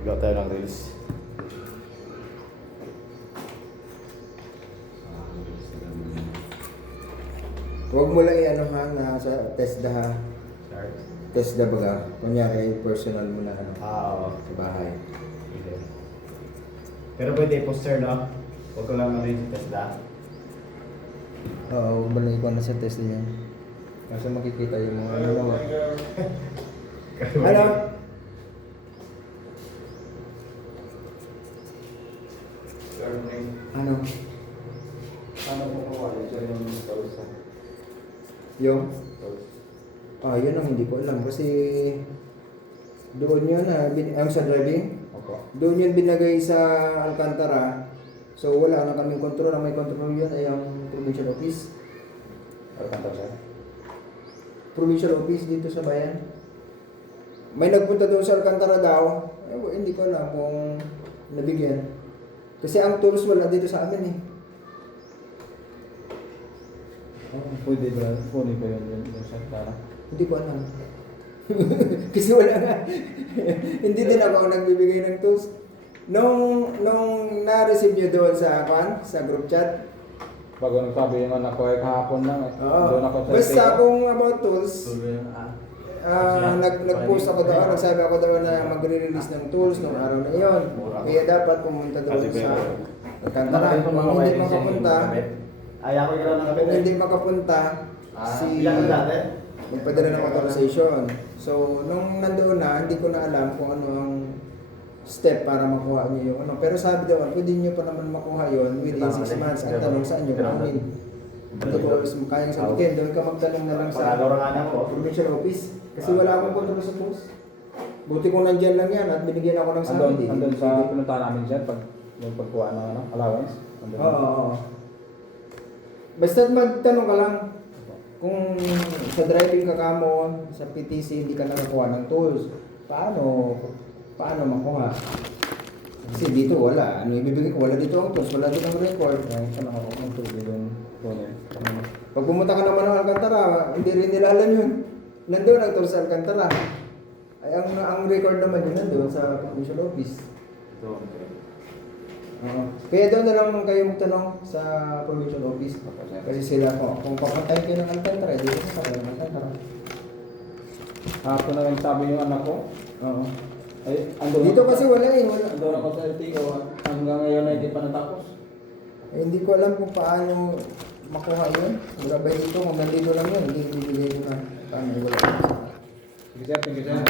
Gawa tayo ng reels. Huwag mo lang i-anuhan na sa TESDA ha. Start. TESDA baga. Kunyari, personal mo na ano, Oo. sa bahay. Pwede. Pero pwede poster, no? Huwag ko lang natin sa Tesla. Oo, huwag mo lang ikaw na sa TESDA yan. Kasi makikita yung mga ano mo. Ano? Ano? Paano po kawali dyan yung tools? Yung? Yun ang hindi ko alam kasi doon yun ang sa driving. Opo. Doon yun binagay sa Alcantara. So wala na kaming control. Ang may control yun ay ang provincial office. Alcantara siya? Provincial office dito sa bayan. May nagpunta doon sa Alcantara daw. Hindi ko alam kung nabigyan. Kasi ang tools wala dito sa amin eh. Pwede ba? Pwede ba yun sa Alcantara? Hindi ko alam. Kasi wala nga. Hindi din ako nagbibigay ng tools. Nung na-receive nyo doon sa group chat. Bago nagsabi yung anak ko ay kahapon lang eh. Doon ako sa Basta kung about tools, Ah. nag-post ako doon, nagsabi ako doon na magre-release ng tools nung araw na iyon. Kaya dapat pumunta doon sa Alcantara. Kung hindi makapunta, kung hindi makapunta, magpadala ng authorization. So, nung nandoon na, hindi ko na alam kung ano ang step para makuha niyo yung ano. Pero sabi daw, pwede niyo pa naman makuha yon within 6 months. Ang tanong saan niyo kukunin? Hindi ko kayang sabihin. Doon ka magtanong na lang sa provincial office. Kasi wala akong kontrol sa post. Buti kung nandyan lang yan at binigyan ako ng sabi. Andun sa pinuntahan namin siya pag yung pagkuha ng allowance. Oo. Basta magtanong ka lang. Kung sa driving ka kamo, sa PTC hindi ka nakakuha ng tools, paano makuha? Kasi dito wala. Ano ibibigay ko? Wala dito ang tools, wala dito ang record. Tanong ako kung pwede yung kunin. Pag pumunta ka naman ng Alcantara, hindi rin nila alam yun. Nandun ang tools sa Alcantara. Ay, ang record naman yun nandun sa provincial office. Kaya doon na lang kayo magtanong sa provincial office. Kasi sila kung papuntahin kayo ng Alcantara, dito sa kayo ng Alcantara. Hapon na rin sabi yung anak ko. Oo. Ay, andun Dito ako- kasi wala eh. Wala. Andun ako sa LTO. Hanggang ngayon ay hindi pa natapos. Hindi ko alam kung paano makuha yun. Wala ba dito? Kung nandito lang yun, hindi bibigay ko na. Paano wala. Sige sir, thank you sir.